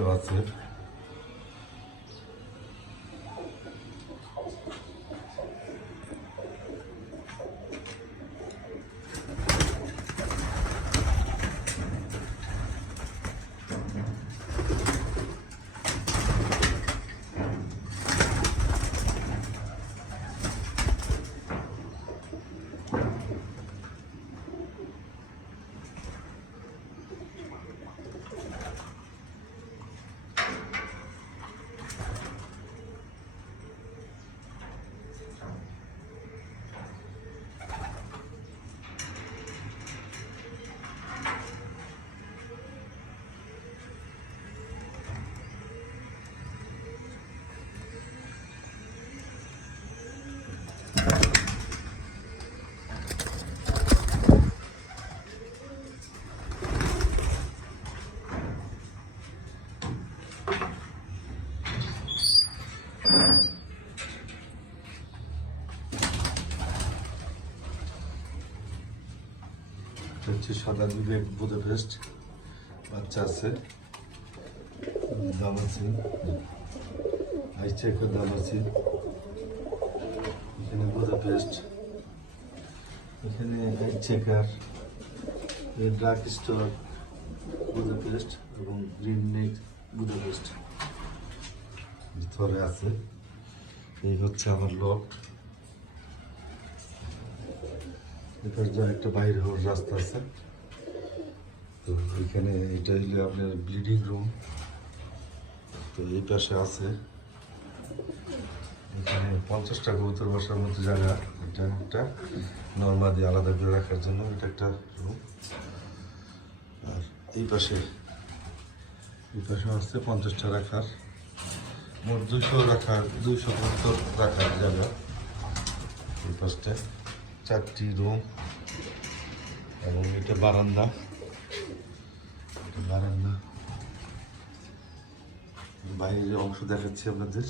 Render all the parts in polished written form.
পাশেও আছে। হচ্ছে সাদা দুধের বুদাপেস্ট বাচ্চা আছে, দামাসিন আইচেকের দামাসিন, এখানে বুদাপেস্ট, এখানে আইচেকার, ড্রাগ স্টোর বুদাপেস্ট এবং গ্রিন নেক বুদাপেস্ট ভিতরে আছে। এই হচ্ছে আমার লক। এটার জন্য একটা বাইরে হওয়ার রাস্তা আছে। তো এখানে এটা হইলে আপনার ব্লিডিং রুম। তো এই পাশে আছে, এখানে 50টা কবুতর বসার মতো জায়গা। এটা একটা নর্মালি আলাদা করে রাখার জন্য এটা একটা রুম। আর এই পাশে আছে 50টা রাখার, মোট 200 কবুতর রাখার জায়গা। এই পাশটা 4টি রুম এবং এটা বারান্দা। বাইরের অংশ দেখাচ্ছি আপনাদের।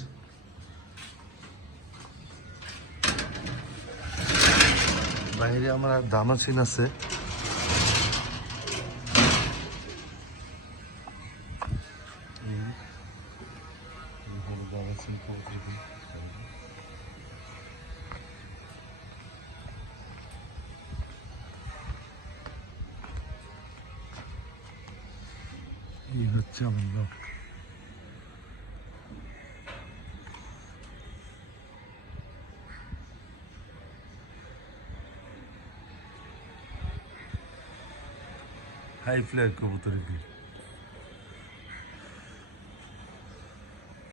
বাইরে আমার দামাসিন আছে। এই হচ্ছে আমার লক। হাই ফ্লাইট কবুতরের